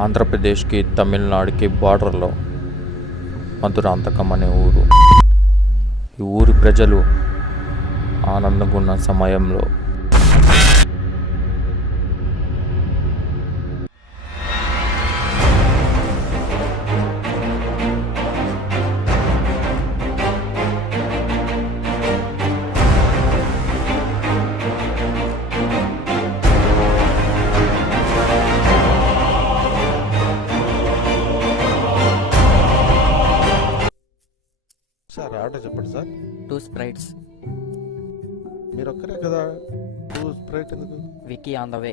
ఆంధ్రప్రదేశ్కి తమిళనాడుకి బార్డర్లో మధురాంతకం అనే ఊరు. ఈ ఊరి ప్రజలు ఆనందంగా ఉన్న సమయంలో సార్ ఆర్డర్ చెప్పండి సార్. 2 స్ప్రైట్స్. మీరు ఒక్కరే కదా, 2 స్ప్రైట్ ఎందుకు? Vicky on the way.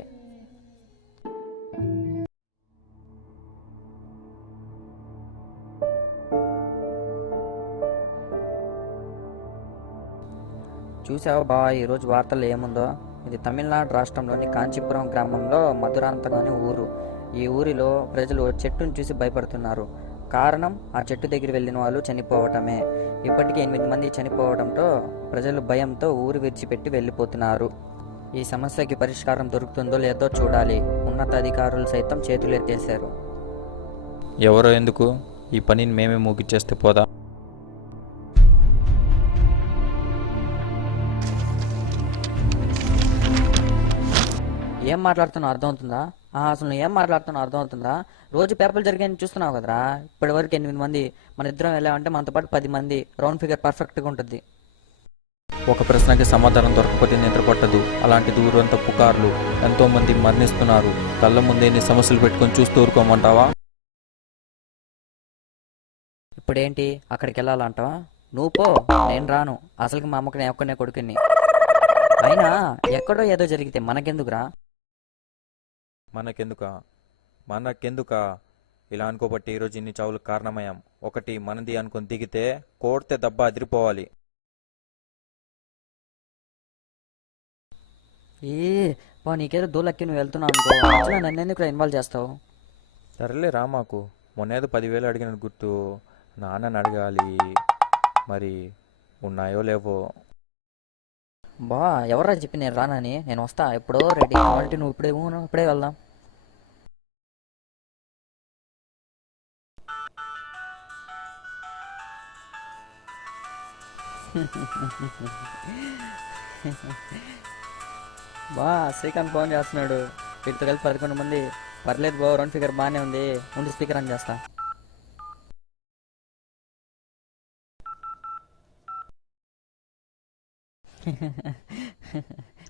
చూసావా బా, ఈరోజు వార్తల్లో ఏముందో? ఇది తమిళనాడు రాష్ట్రంలోని కాంచీపురం గ్రామంలో మధురాంతకం అనే ఊరు. ఈ ఊరిలో ప్రజలు చెట్టును చూసి భయపడుతున్నారు. కారణం, ఆ చెట్టు దగ్గర వెళ్ళిన వాళ్ళు చనిపోవటమే. ఇప్పటికే 8 మంది చనిపోవడంతో ప్రజలు భయంతో ఊరు విడిచిపెట్టి వెళ్ళిపోతున్నారు. ఈ సమస్యకి పరిష్కారం దొరుకుతుందో లేదో చూడాలి. ఉన్నతాధికారులు సైతం చేతులు ఎత్తేశారు. ఎవరో ఎందుకు, ఈ పనిని మేమే ముగిచ్చేస్తే పోదా? ఏం మాట్లాడుతున్నావు అర్థమవుతుందా? అసలు నువ్వు ఏం మాట్లాడుతున్నావు అర్థమవుతుందా? రోజు పేపర్లు జరిగాయని చూస్తున్నావు కదరా. ఇప్పటి వరకు 8 మంది, మన ఇద్దరం వెళ్ళామంటే మనతో పాటు 10 మంది. రౌండ్ ఫిగర్ పర్ఫెక్ట్గా ఉంటుంది. ఒక ప్రశ్నకి సమాధానం దొరకకపోతే నిద్ర పట్టదు. అలాంటి దూరంత పుకార్లు, ఎంతోమంది మరణిస్తున్నారు. కళ్ళ ముందే ఎన్ని సమస్యలు పెట్టుకొని చూస్తూ ఊరుకోమంటావా? ఇప్పుడేంటి, అక్కడికి వెళ్ళాలంటావా? నువ్వు పో, నేను రాను. అసలుకి మా అమ్మకి నేను ఒక్కనే కొడుకుని. అయినా ఎక్కడో ఏదో జరిగితే మనకెందుకురా? మనకెందుకా ఇలా అనుకోబట్టి ఈరోజు ఇన్ని చావులకు కారణమయ్యాం. ఒకటి మనది అనుకుని దిగితే కోడితే దెబ్బ అదిరిపోవాలి. పో, నీకేదో దూలక్కి నువ్వు వెళ్తున్నావు అనుకో. అసలు నన్ను ఎందుకు ఇన్వాల్వ్ చేస్తావు? సరేలే రామాకు. మొన్నేదో 10,000 అడిగిన గుర్తు. నాన్నని అడగాలి, మరి ఉన్నాయో లేవో. బా, ఎవరా చెప్పి నేను రానని? నేను వస్తా, ఎప్పుడో రెడీ. కాబట్టి నువ్వు ఇప్పుడే వెళ్దాం. బా, శ్రీకాంత్ ఫోన్ చేస్తున్నాడు. వీటితో కలిపి 11 మంది. పర్లేదు బా, రౌండ్ ఫిగర్ బాగానే ఉంది. ముందు స్పీకర్ ఆన్ చేస్తా.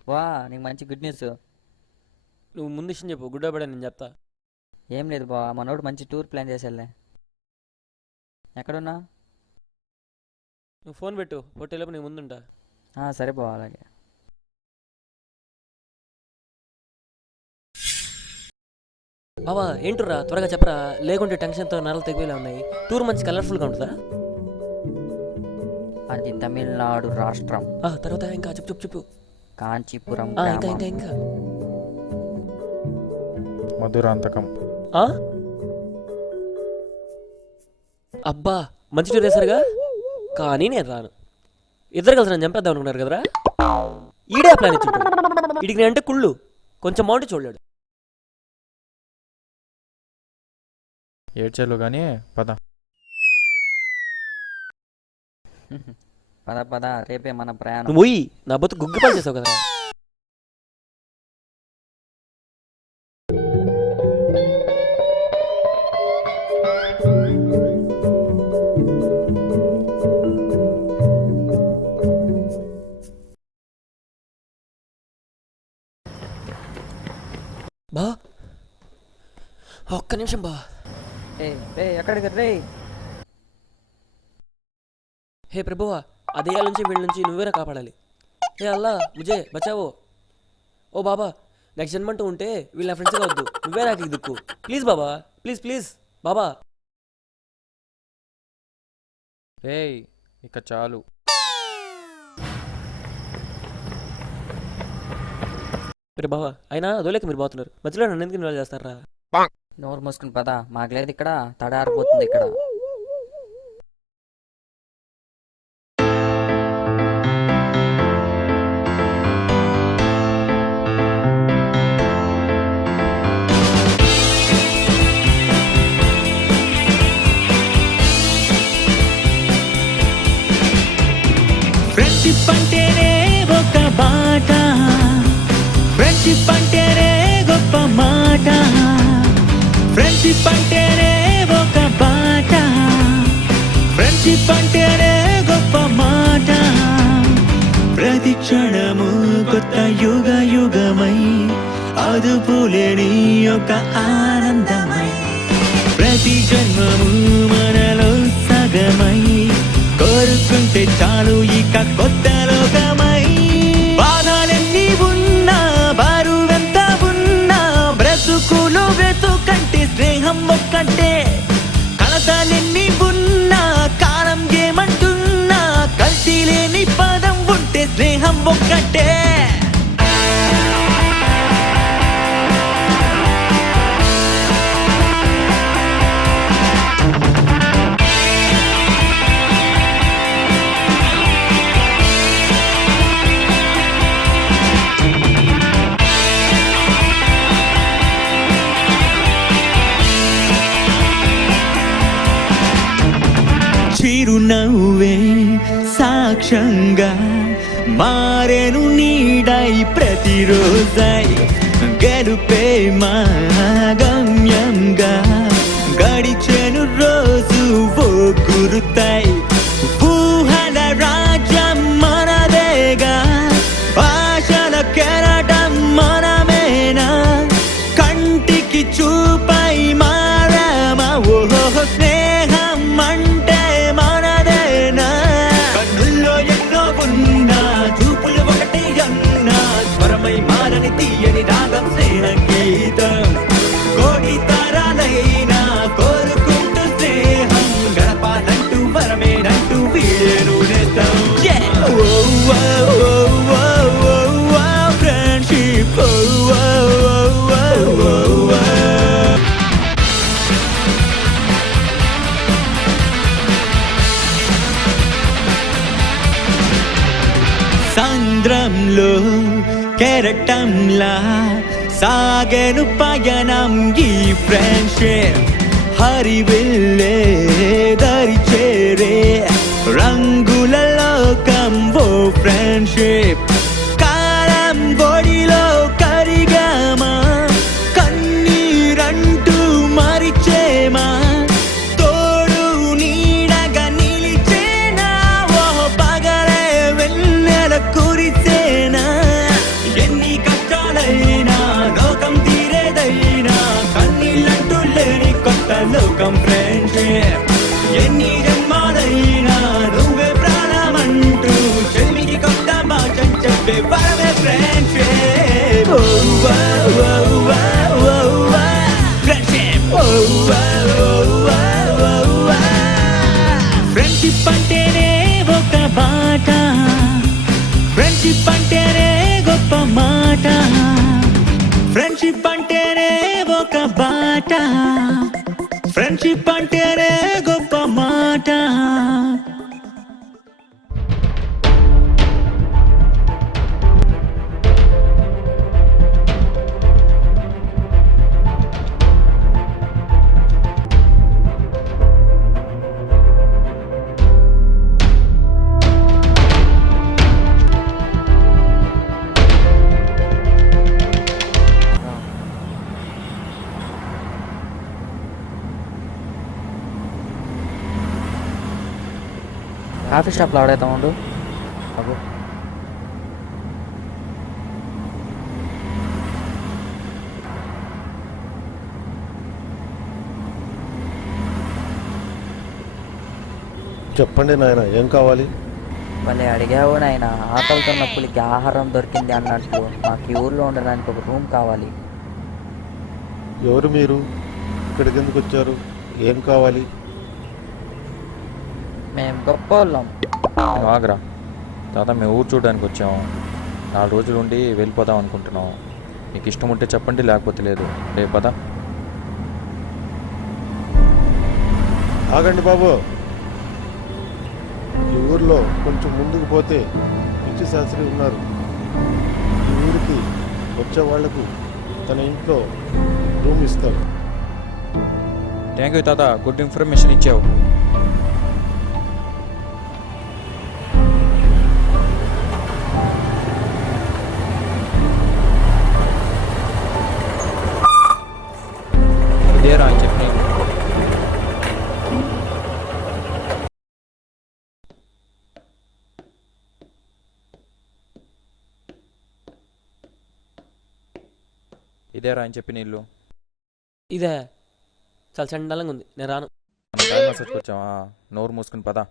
వా, నీకు మంచి గుడ్ న్యూస్. నువ్వు ముందు విషయం చెప్పు, గుడ్డబడే నేను చెప్తా. ఏం లేదు బా, మనోడు మంచి టూర్ ప్లాన్ చేసేళ్ళే. ఎక్కడున్నా? నువ్వు ఫోన్ పెట్టు, హోటల్లోపు నేను ముందుంటా. సరే బా, అలాగే. బావా ఏంటురా, త్వరగా చెప్పరా, లేకుంటే టెన్షన్తో నరలు తెగిపోయేలా ఉన్నాయి. టూర్ మంచి కలర్ఫుల్గా ఉంటుందా? అది తమిళనాడు రాష్ట్రం. తర్వాత ఇంకా చెప్పు. కాంచీపురం ఇంకా మధురాంతకం. అబ్బా, మంచి టూర్ వేశారుగా. కానీ నేను రాను. ఇద్దరు కలిసి నన్ను చంపేద్దాం అనుకున్నారు కదరా. ఈడే ప్లాన్ ఇచ్చింటాడు. ఇడికి నేను అంటే కుళ్ళు కొంచెం మౌంట్ చూడలేడు. ఏడ్చేలు కానీ పద. పద, రేపే మన ప్రయాణం. నువ్వు పోయి నా బతు గుగ్గిపాలు చేసావు కదరా. బా, ఒక్క నిమిషం బా. ఎక్కడికి రే? హే ప్రభువా, ఆ దెయ్యాల నుంచి వీళ్ళ నుంచి నువ్వేనా కాపాడాలి. హే అల్లా, ముజే బచావో. ఓ బాబా, నెక్స్ట్ జన్మంటూ ఉంటే వీళ్ళ ఫ్రెండ్స్గా వద్దు, నువ్వే నాకు దిక్కు. ప్లీజ్ బాబా, ప్లీజ్ బాబా. ఇక చాలు. మీరు బాబా, అయినా అదోలేక మీరు పోతున్నారు, మధ్యలో నన్ను ఎందుకు ఇన్వాల్వ్ చేస్తారా? నోరు మూసుకుని పద, మాకు ఇక్కడ తడారిపోతుంది ఇక్కడ. ఫ్రెండ్షిప్ అంటేనే ఒక బాట, ఫ్రెండ్షిప్ అంటేనే గొప్ప మాట, ఫ్రెండ్షిప్ అంటేనే ఒక బాట, ఫ్రెండ్షిప్ అంటేనే గొప్ప మాట. ప్రతి క్షణము కొత్త యుగ యుగమై అదుపులేని ఒక ఆనందమై, ప్రతి జన్మము మనలో సగమై కోరుకుంటే చాలు ఇక కొత్త లోకమై. బాధలెన్ని ఉన్నా బరువెంత ఉన్నా బ్రతుకులు బ్రతుకంటే స్నేహం ఒక్కటే. కలతలెన్ని ఉన్నా కాలం ఏమంటున్నా కల్తీ లేని పదం ఉంటే స్నేహం ఒక్కటే. చిరునవ్వే సాక్ష్యంగా మారేను నీడై ప్రతిరోజై, గెలుపే మా గమ్యంగా గడిచెను రోజు ఓ గురుతై. ఊహల రాజ్యం మనదేగా, ఆశల కెరటం మనమేనా, కంటికి చూపై మారామా ఓహో స్నేహం అంటే మనదేనా. కన్నుల్లో ఎన్నో ఉన్నా చూపులు ఒకటి అన్నా స్వరమై మారని తీయని రాగం స్నేహ గీతం. కోటి తరాలైనా కోరుకుంటూ స్నేహం గడపాలంటూ వరమేనంటూ వీడేను నేస్తం. ఫ్రెండ్షిప్ సంద్రంలో కెరటంలా సాగెను పయనం ఈ ఫ్రెండ్షిప్. హరివిల్లే దరి చేరే రంగుల లోకం ఓ ఫ్రెండ్షిప్. కాలం బొడిలో కరిగామా, కన్నీరంటూ మరిచేమా, తోడు నీడగా నిలిచేనా ఓ పగలే వెన్నెల కురిసేనా. ఎన్ని కష్టాలైనా లోకం తీరేదైనా కన్నీళ్ళంటూ లేని కొత్త లోకం ఫ్రెండ్షిప్. ఎన్ని జన్మాలైనా నువ్వే ప్రాణమంటూ చెల్లికి కొత్త మాట చెప్పే వరమే ఫ్రెండ్షిప్. ఫ్రెండ్షిప్ అంటేనే ఒక బాట, ఫ్రెండ్షిప్ అంటేనే గొప్ప మాట, ఫ్రెండ్షిప్ అంటేనే ఒక బాట, ఫ్రెండ్షిప్ అంటేనే గొప్ప మాట. కాఫీ షాప్లో ఆడైతే ఉండు. అగో చెప్పండి నాయన, ఏం కావాలి? భలే అడిగావు నాయన. ఆకలితో పులికి ఆహారం దొరికింది అన్నట్లు మాకు ఈ ఊర్లో ఉండడానికి ఒక రూమ్ కావాలి. ఎవరు మీరు? ఇక్కడికి ఎందుకు వచ్చారు? ఏం కావాలి? మేము గొప్పోళ్ళం. నువ్వు ఆగ్రా తాత, మేము ఊరు చూడడానికి వచ్చాము. 4 రోజులు ఉండి వెళ్ళిపోదాం అనుకుంటున్నాం. మీకు ఇష్టం ఉంటే చెప్పండి, లేకపోతే లేదు. రేపదా? ఆగండి బాబు, ఈ ఊర్లో కొంచెం ముందుకు పోతే పిచ్చి శాస్త్రి ఉన్నారు. ఈ ఊరికి వచ్చే వాళ్లకు తన ఇంట్లో రూమ్ ఇస్తారు. థ్యాంక్ యూ తాత, గుడ్ ఇన్ఫర్మేషన్ ఇచ్చావు. ఇదేరా అని చెప్పి నీళ్ళు ఇదే చాలా చండాలంగా ఉంది, నేను రాను. మనం టైం మసాజ్కి వచ్చావా? నోరు మూసుకుని పదా.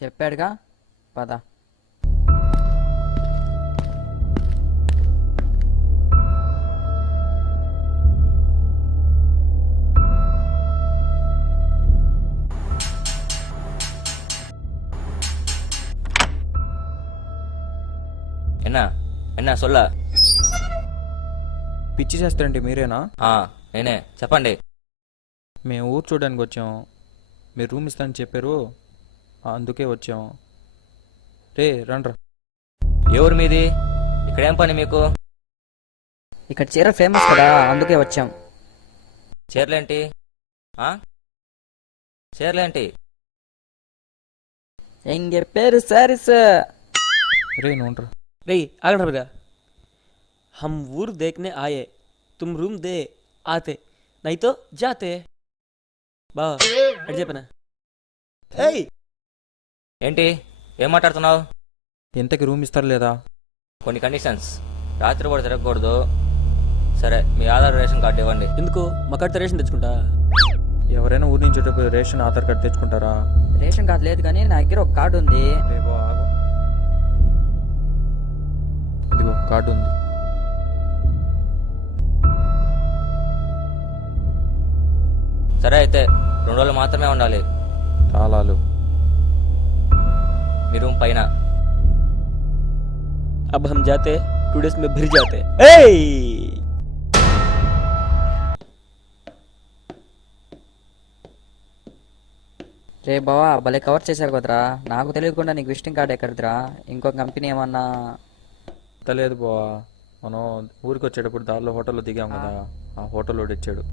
చెప్పాడుగా, పద. என்ன என்ன சொல்ல పిచ్చి చేస్తారంటే మీరేనా? నేనే చెప్పండి. మేము ఊరు చూడడానికి వచ్చాం. మీరు రూమ్ ఇస్తానని చెప్పారు, అందుకే వచ్చాం. రే రండ్రా. ఎవరు మీది? ఇక్కడేం పని మీకు? ఇక్కడ చీర ఫేమస్ కదా, అందుకే వచ్చాం. చీరలేంటి? చీరలేంటి? ఎంగే పేరు సారీస్. రే నోండ్రా. రే ఆగండి భయ్యా. हम ऊर देखने आए, तुम रूम दे आते, नहीं तो जाते. బా అడి చెప్పనా? ఏయ్ ఏంటి ఏం మాట్లాడుతున్నావు? ఇంతకి రూమ్ ఇస్తారు లేదా? కొన్ని కండిషన్స్. రాత్రి కూడా తిరగకూడదు. సరే మీ ఆధార్ రేషన్ కార్డు ఇవ్వండి. ఎందుకు మా కడితే రేషన్ తెచ్చుకుంటా? ఎవరైనా ఊరి నుంచి వచ్చేటప్పుడు రేషన్ ఆధార్ కార్డు తెచ్చుకుంటారా? రేషన్ కార్డు లేదు కానీ నా దగ్గర ఒక కార్డు ఉంది. రే బా ఆగు. ఇదిగో కార్డు ఉంది. సరే అయితే 2 రోజులు మాత్రమే ఉండాలి. తాళాలు మీ రూమ్ పైన. अब हम जाते 2 days में भिर जाते. ఏయ్ రే బావా, భలే కవర్ చేసావు కదరా. నాకు తెలియకుండా నీకు విజిటింగ్ కార్డు ఎక్కడిదిరా? ఇంకో కంపెనీ ఏమన్నా? తెలియదు బావా, మనం ఊరికి వచ్చేటప్పుడు దారిలో హోటల్లో దిగాం కదా, ఆ హోటల్లో ఇచ్చాడు.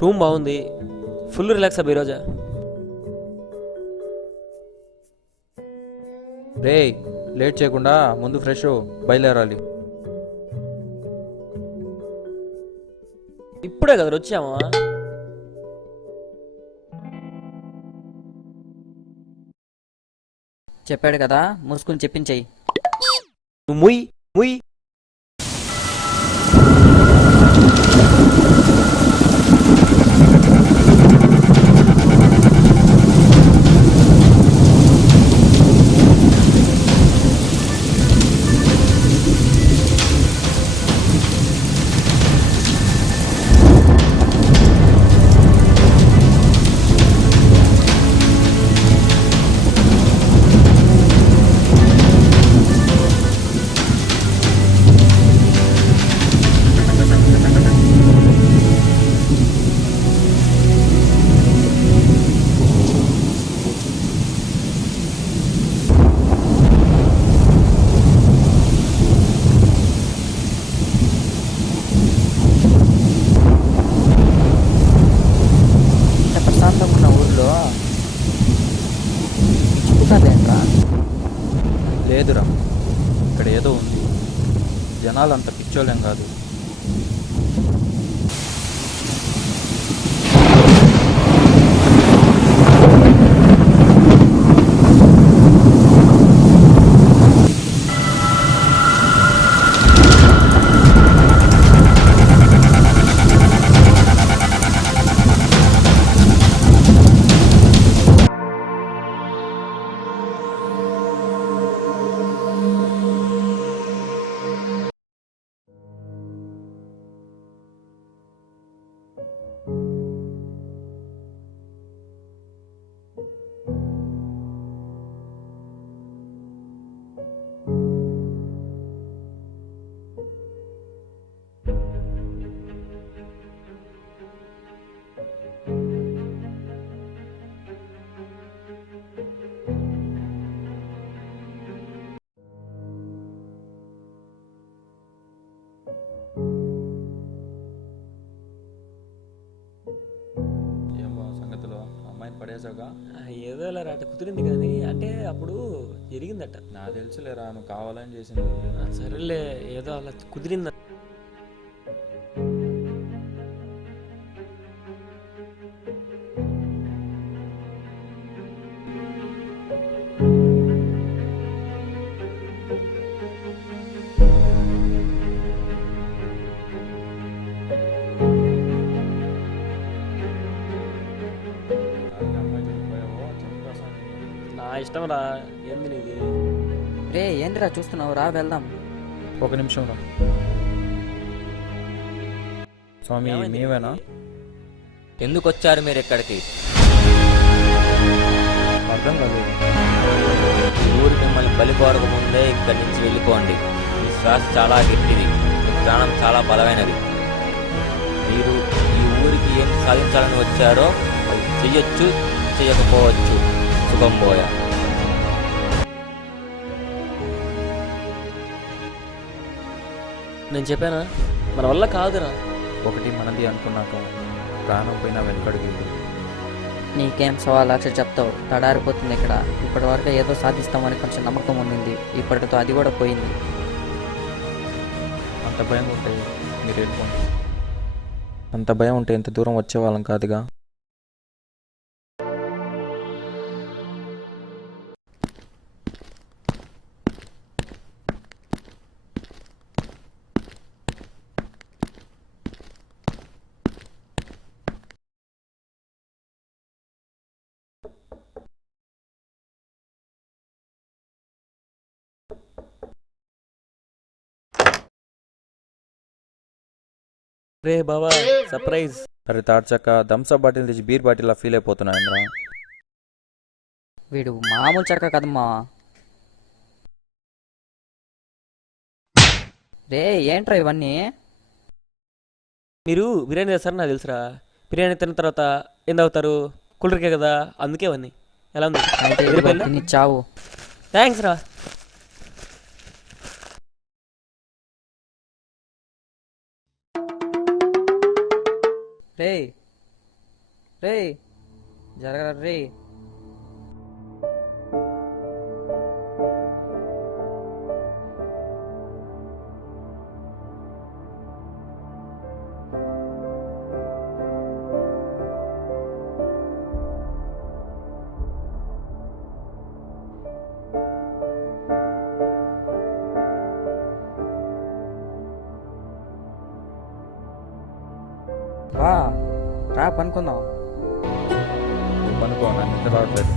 రూమ్ బాగుంది, ఫుల్ రిలాక్స్ అబ్బా ఈరోజు. రే లేట్ చేయకుండా ముందు ఫ్రెష్ బయలుదేరాలి. ఇప్పుడే కదా వచ్చామా? చెప్పాడు కదా, మూసుకుని చెప్పించేయి. నువ్వు ముయ్ ముయ్. ప్రశాంతంగా ఉన్న ఊర్లో ఇచ్చుకుంటాదేంట్రా? లేదురా, ఇక్కడ ఏదో ఉంది. జనాలు అంత పిచ్చోలేం కాదు. వేసావుగా. ఏదో ఇలా రాట కుదిరింది కానీ అంటే అప్పుడు జరిగిందట. నాకు తెలుసులేరా, నువ్వు కావాలని చేసింది. సరేలే ఏదో అలా కుదిరింద. అమ్మాయి చెప్పిపోయావో చంపేస్తాను. నా ఇష్టం రా, ఏంది నీది? రే ఏందిరా చూస్తున్నావు, రా వెళ్దాం. ఒక నిమిషం రా. స్వామి ఏమైంది? మేమేనా? ఎందుకు వచ్చారు మీరు ఇక్కడికి? అర్థం కాలేదు. ఈ ఊరు మిమ్మల్ని బలి కోరక ముందే ఇక్కడి నుంచి వెళ్ళిపోండి. మీ శ్వాస చాలా గట్టిది, మీ ప్రాణం చాలా బలమైనది. మీరు ఈ ఊరికి ఏం సాధించాలని వచ్చారో అది చెయ్యొచ్చు, చెయ్యకపోవచ్చు. శుభం బోయ. నేను చెప్పానా మన వల్ల కాదురా. ఒకటి మనది అనుకున్నాక ప్రాణం పోయినా వెనకడుగు. నీకేం సవా లక్ష చెప్తావు, తడారిపోతుంది ఇక్కడ. ఇప్పటి వరకు ఏదో సాధిస్తామని కొంచెం నమ్మకం ఉండింది, ఇప్పటితో అది కూడా పోయింది. అంత భయం ఉంటే మీరు వెళ్ళిపోండి. అంత భయం ఉంటే ఇంత దూరం వచ్చేవాళ్ళం కాదుగా. రే బాబా సర్ప్రైజ్. అరే తాడ్చక్క థమ్స్అప్ బాటిల్ తెచ్చి బీర్ బాటిల్లా ఫీల్ అయిపోతున్నాయంద్రా. వీడు మామూలు చక్క కదమ్మా. రే ఏంట్రా ఇవన్నీ? మీరు బిర్యానీ చేస్తారని నాకు తెలుసురా. బిర్యానీ తిన్న తర్వాత ఏం తాగుతారు? కూలర్కే కదా, అందుకే అవన్నీ. ఎలా ఉంది? అయితే ఇదిగో తిని చావు. థ్యాంక్స్ రా. రే రే జరగరా రే. వా రా పనుకుందాం. పనుకో, నాకు నిద్ర రావట్లేదు.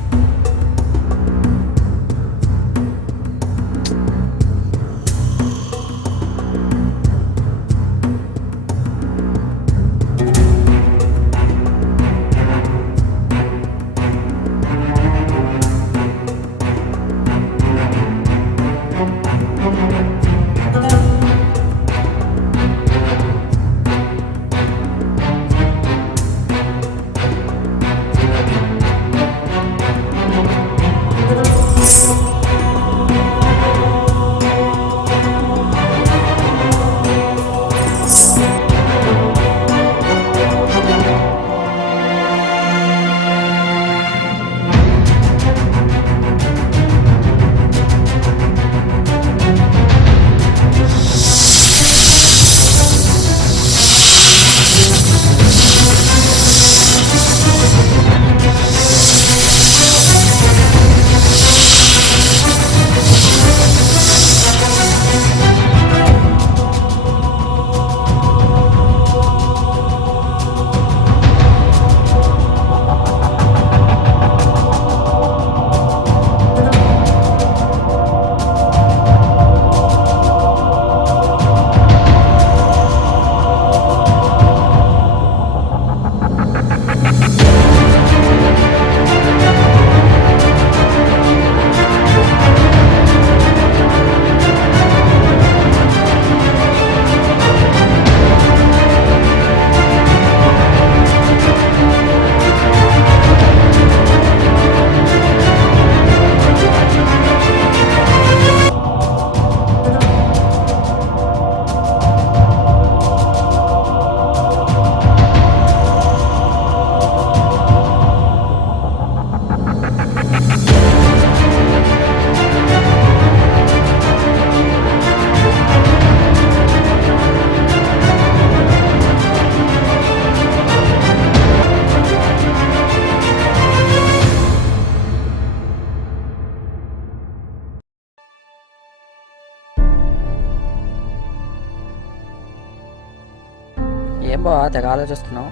ఏం బావా తెగ ఆలోచిస్తున్నావు?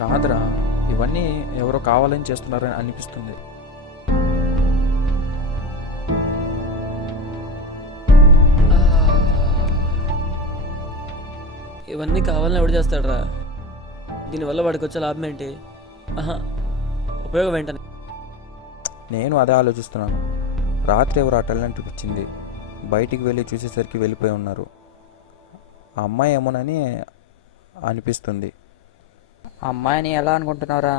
కాదురా, ఇవన్నీ ఎవరో కావాలని చేస్తున్నారని అనిపిస్తుంది. ఇవన్నీ కావాలని ఎవడు చేస్తాడరా? దీనివల్ల వాడికి వచ్చే లాభం ఏంటి? ఆహా, ఉపయోగం ఏంటని. నేను అదే ఆలోచిస్తున్నాను. రాత్రి ఎవరు ఆ టాలెంట్ ఇచ్చింది, బయటికి వెళ్ళి చూసేసరికి వెళ్ళిపోయి ఉన్నారు. ఆ అమ్మాయి ఏమోనని అనిపిస్తుంది. ఆ అమ్మాయిని ఎలా అనుకుంటున్నారా?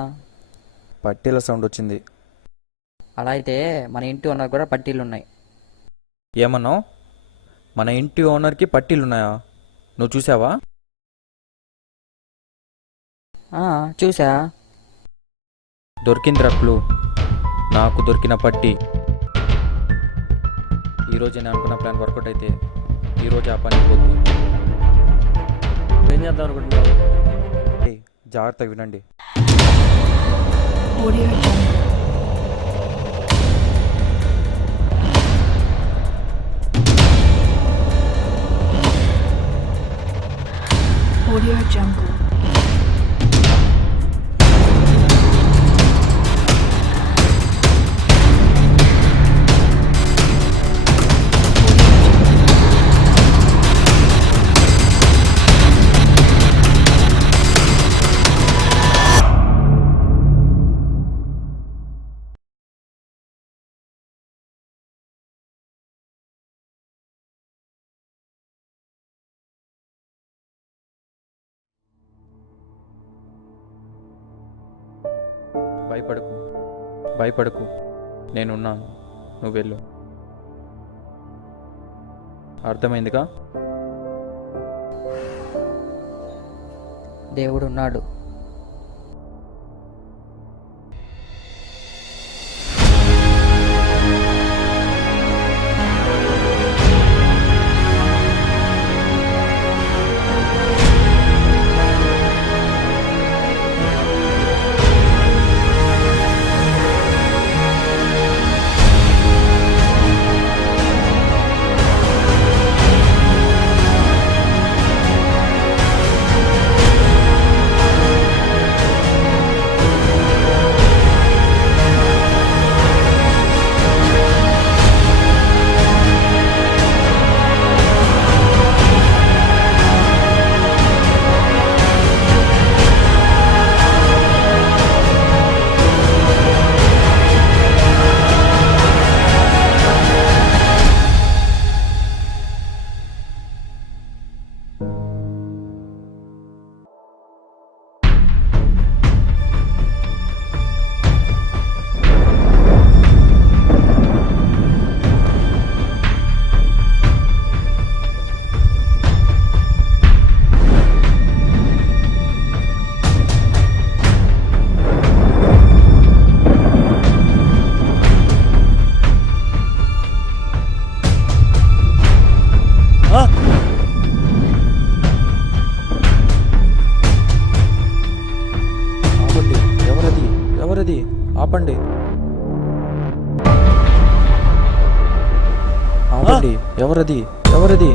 పట్టీల సౌండ్ వచ్చింది. అలా అయితే మన ఇంటి ఓనర్ కూడా పట్టీలు ఉన్నాయి. ఏమన్నావు? మన ఇంటి ఓనర్కి పట్టీలు ఉన్నాయా? నువ్వు చూసావా? చూసా. దొరికింది రక్లు, నాకు దొరికిన పట్టి. ఈరోజు నేను అనుకున్న ప్లాన్ వర్కౌట్ అయితే ఈరోజు ఆ పని పోతుంది. ఏం చేద్దాం అనుకుంటున్నావు? ఏయ్, జాగ్రత్తగా వినండి. Audio Jungle. Audio Jungle. భయపడకు, భయపడకు, నేనున్నాను, నువ్వు వెళ్ళు. అర్థమైందిగా? దేవుడు ఉన్నాడు. ఆపండి, ఎవరది? ఎవరది? ఆపండి, ఆపండి, ఎవరది? ఎవరది?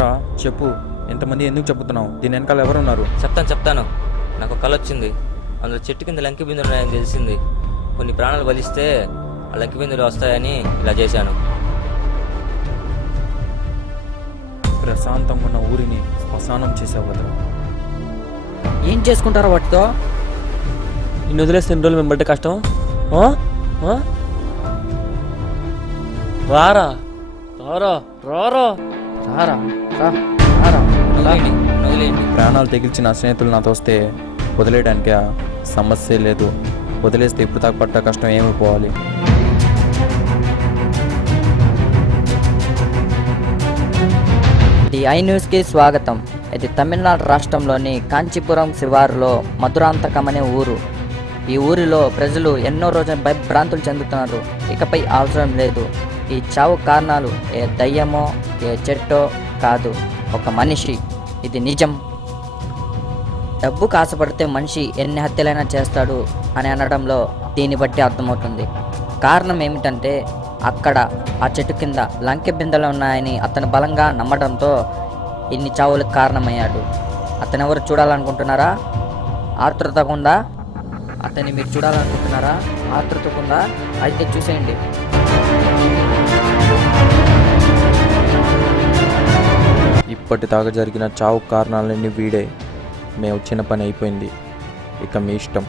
రా, చెప్పు. ఎంతమంది ఎందుకు చెప్తున్నావు? దీని వెనకాల ఎవరున్నారు? చెప్తాను. నాకు కళ వచ్చింది. అందులో చెట్టు కింద లంకి బిందులు ఉన్నాయని తెలిసింది. కొన్ని ప్రాణాలు బలిస్తే ఆ లంకి బిందులు వస్తాయని ఇలా చేశాను. ప్రశాంతంగా ఉన్న ఊరిని శ్మశానం చేసావు కదా. ఏం చేసుకుంటారో వాటితో? నిన్ను వదిలేస్తే ఎన్ని రోజులు మేము బట్టే కష్టం? రారా రారా రారా రారా రా, రారా. వదిలేయండి. ప్రాణాలు తెగిల్చిన నా స్నేహితులు నాతో వస్తే వదిలేయడానికి సమస్య లేదు. వదిలేస్తే ఇప్పుడు దాకా పడ్డ కష్టం ఏమైపోవాలి? ది ఐ న్యూస్కి స్వాగతం. ఇది తమిళనాడు రాష్ట్రంలోని కాంచీపురం శివారులో మధురాంతకం అనే ఊరు. ఈ ఊరిలో ప్రజలు ఎన్నో రోజులు భయభ్రాంతులు చెందుతున్నారు. ఇకపై అవసరం లేదు. ఈ చావు కారణాలు ఏ దయ్యమో ఏ చెట్టో కాదు, ఒక మనిషి. ఇది నిజం. డబ్బు కాసపడితే మనిషి ఎన్ని హత్యలైనా చేస్తాడు అని అనడంలో దీన్ని బట్టి అర్థమవుతుంది. కారణం ఏమిటంటే అక్కడ ఆ చెట్టు కింద లంకె బిందెలు ఉన్నాయని అతను బలంగా నమ్మడంతో ఇన్ని చావులకు కారణమయ్యాడు. అతను ఎవరు చూడాలనుకుంటున్నారా? ఆతృతగా ఉందా? అతన్ని మీరు చూడాలనుకుంటున్నారా? ఆతృతగా ఉందా? అయితే చూసేయండి. ఇప్పటిదాకా జరిగిన చావు కారణాలన్నీ వీడే. మేము వచ్చిన పని అయిపోయింది, ఇక మీ ఇష్టం.